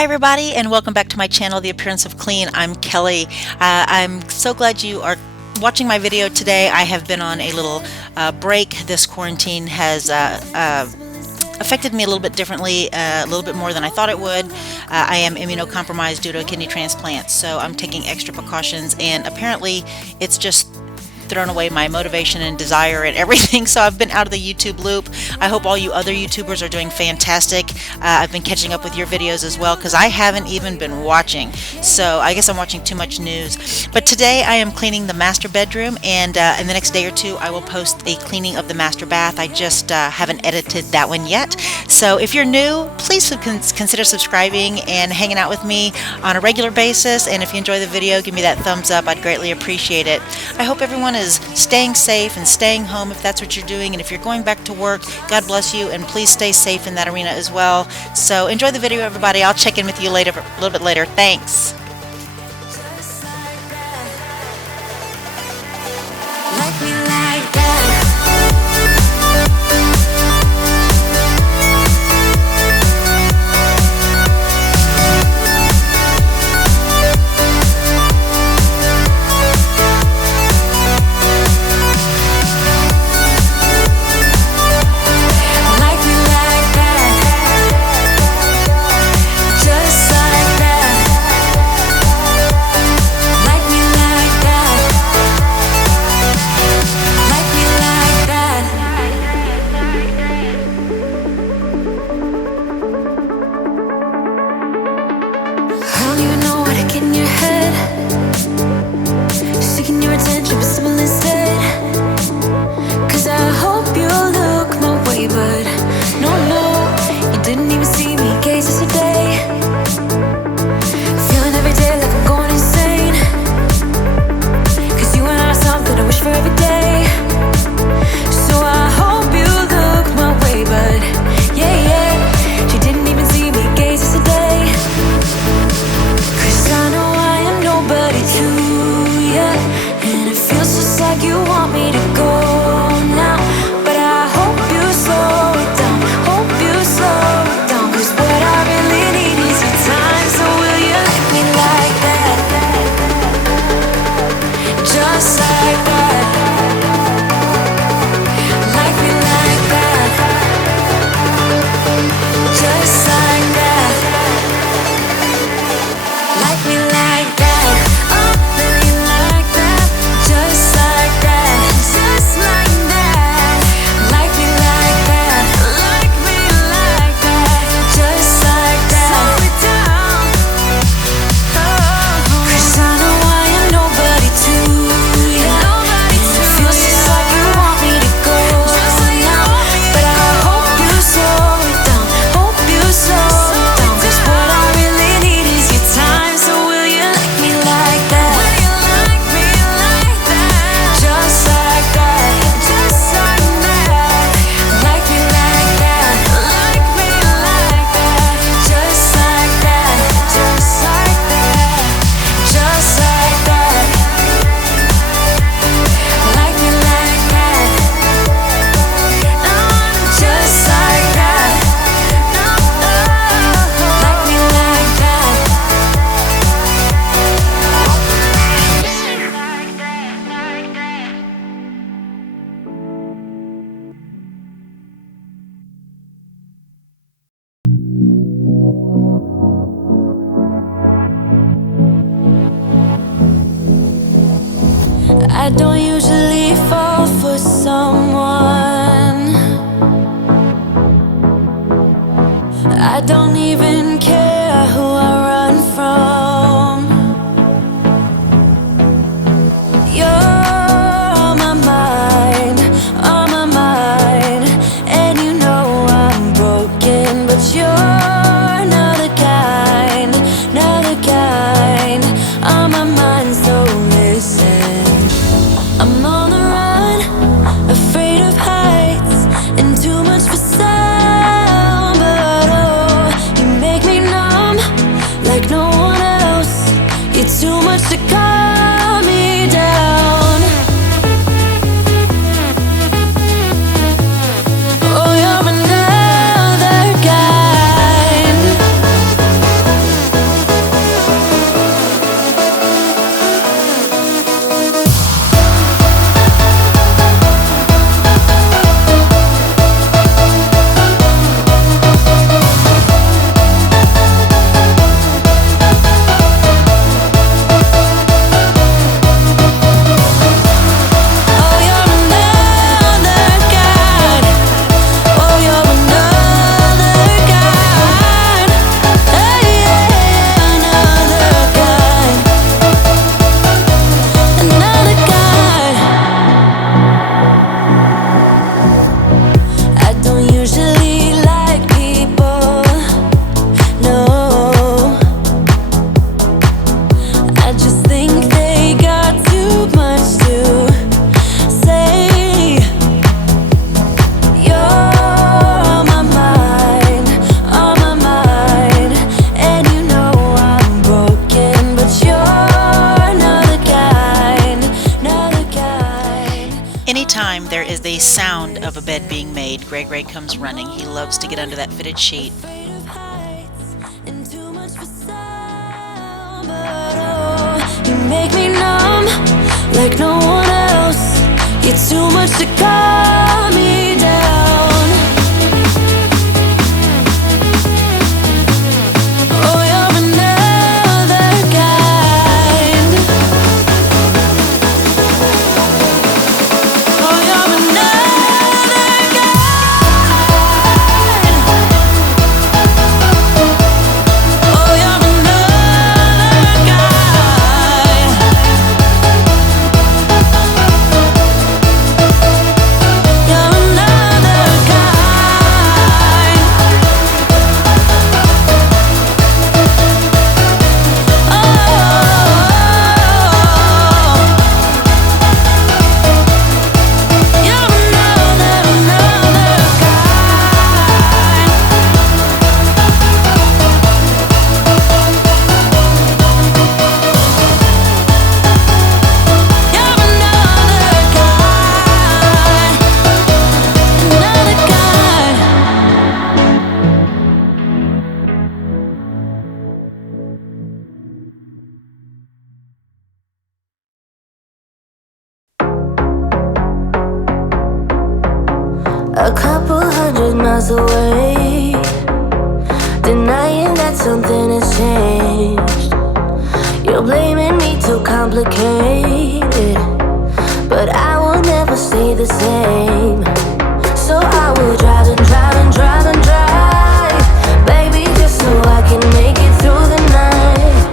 Hi everybody, and welcome back to my channel, The Appearance of Clean. I'm Kelley. I'm so glad you are watching my video today. I have been on a little break. This quarantine has affected me a little bit differently, a little bit more than I thought it would. I am immunocompromised due to a kidney transplant, so I'm taking extra precautions, and apparently it's just thrown away my motivation and desire and everything, so I've been out of the YouTube loop. I hope all you other YouTubers are doing fantastic. I've been catching up with your videos as well because I haven't even been watching, so I guess I'm watching too much news. But today I am cleaning the master bedroom, and in the next day or two I will post a cleaning of the master bath. I just haven't edited that one yet, so if you're new, please consider subscribing and hanging out with me on a regular basis, and if you enjoy the video, give me that thumbs up. I'd greatly appreciate it. I hope everyone is staying safe and staying home if that's what you're doing, and if you're going back to work, God bless you, and please stay safe in that arena as well. So enjoy the video, everybody. I'll check in with you later, a little bit later. Thanks. Like me like that. In your head, seeking your attention, but someone instead. Cause I hope you look my way, but no, you didn't even see me gaze yesterday. Feeling every day like I'm going insane. Cause you and I are something I wish for every day. So I hope you look my way, but yeah, you didn't even see me gaze yesterday. I know I am nobody to ya, and it feels just like you want me to go now. But I hope you slow it down, hope you slow it down. Cause what I really need is your time. So will you like me like that? Just like that. Like me like that. Just like that. Like me like that, oh, baby, like that, just like that, just like that. Like me like that, like me like that, just like that. Slow it down, oh. Cause I know I am nobody to ya, and it feels just like you want me to go now. But I hope you slow it down, hope you slow it down. Cause what I really need is your time. So will you like me like that? Will you like me like that? Just like that, just like that. Like me like that, like me like that. Just like that, just like that, just like that. Like me like that, no, just like that, no, like me like that. I don't usually fall for someone. I don't even care who I run from. You're on my mind, and you know I'm broken, but you're not the kind, not the kind. On my mind, so listen. I'm on the run, afraid of heights, and too much for sound. But oh, you make me numb, like time there is the sound of a bed being made, Greg Ray comes running. He loves to get under that fitted sheet. You make me numb like no one else. You're too much to calm me down. Oh, you're another kind. Oh, you're another kind. Oh, you're another kind. You're another kind. Oh, you're another a couple 100 miles away, denying that something has changed. You're blaming me too complicated, but I will never stay the same. So I will drive and drive and drive and drive, baby, just so I can make it through the night.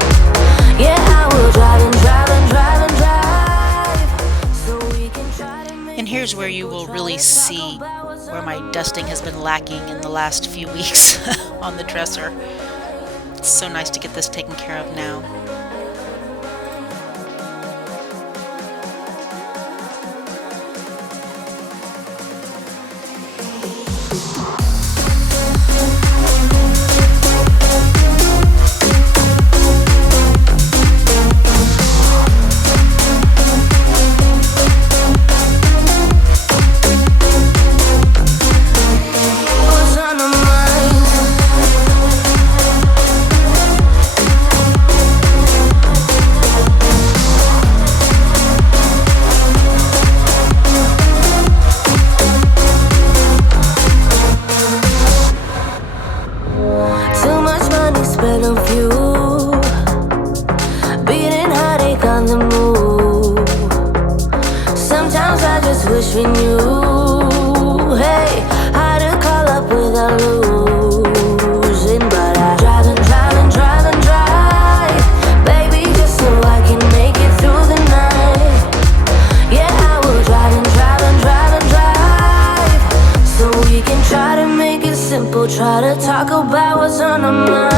Yeah, I will drive and drive and drive and drive, so we can try to make. And here's where you will really see where my dusting has been lacking in the last few weeks on the dresser. It's so nice to get this taken care of now. What's on my mind? Too much money spent on fuel, beating heartache on the move. Sometimes I just wish we knew, hey, how to call up without losing. But I drive and drive and drive and drive, baby, just so I can make it through the night. Yeah, I will drive and drive and drive and drive, so we can try to make it simple. Try to talk about what's on our mind.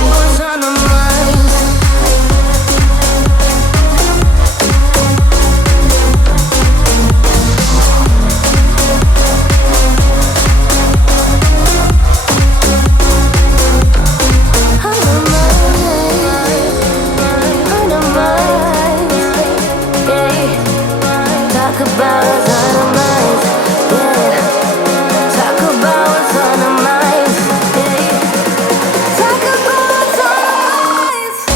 What's on our minds? Talk about what's on our minds, yeah. Talk about what's on our minds, yeah. Talk about what's on our minds.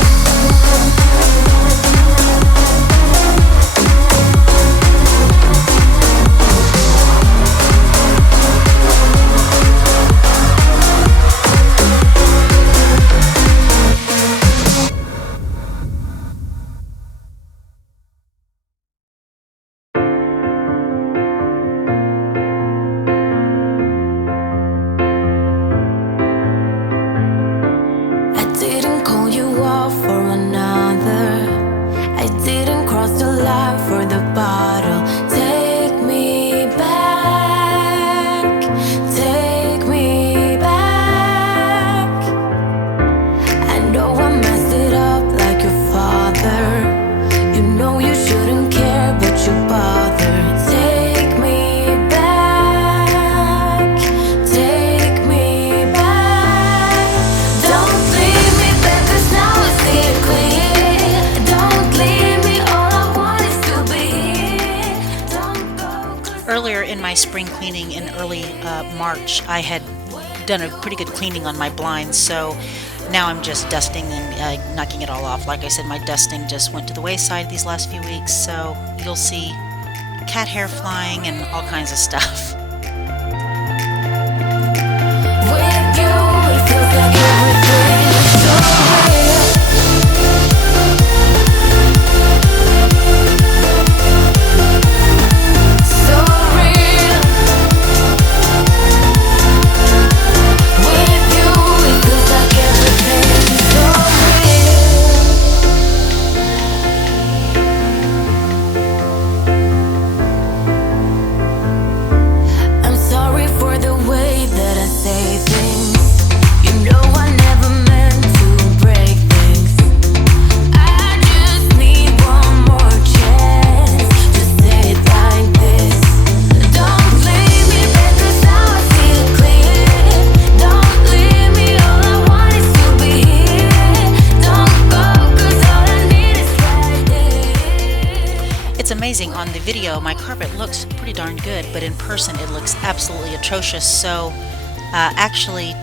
I didn't call you off for another. I didn't cross the line for the bottle. Take me earlier in my spring cleaning in early March, I had done a pretty good cleaning on my blinds, so now I'm just dusting and knocking it all off. Like I said, my dusting just went to the wayside these last few weeks, so you'll see cat hair flying and all kinds of stuff. With you, it feels like everything's so real. So real. With you, it feels like everything's so real. I'm sorry for the way that I say things. You know I never meant to break things. I just need one more chance to say it like this. Don't leave me, babe, 'cause now I see it clear. Don't leave me, all I want is to be here. Don't go, 'cause all I need is right here. It's amazing, on the video my carpet looks pretty darn good, but in person it looks absolutely atrocious. So actually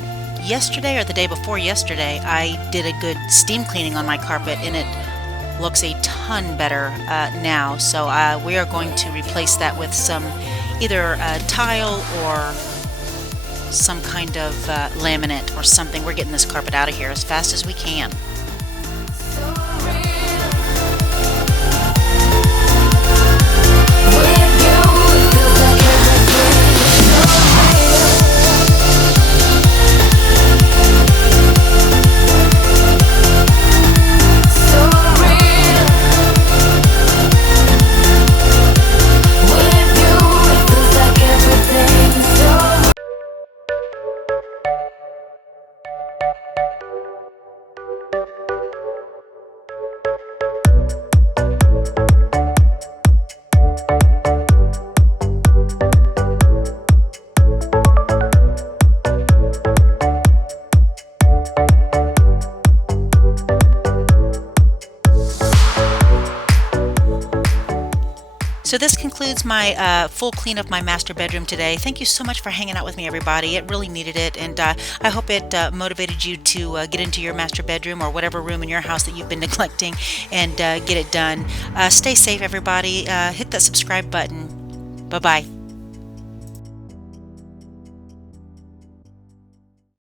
yesterday or the day before yesterday, I did a good steam cleaning on my carpet and it looks a ton better now. So we are going to replace that with some either tile or some kind of laminate or something. We're getting this carpet out of here as fast as we can. So real. With you, it feels like everything's so real. So real. With you, it feels like everything's so real. So this concludes my full clean of my master bedroom today. Thank you so much for hanging out with me, everybody. It really needed it, and I hope it motivated you to get into your master bedroom or whatever room in your house that you've been neglecting and get it done. Stay safe, everybody. Hit that subscribe button. Bye-bye.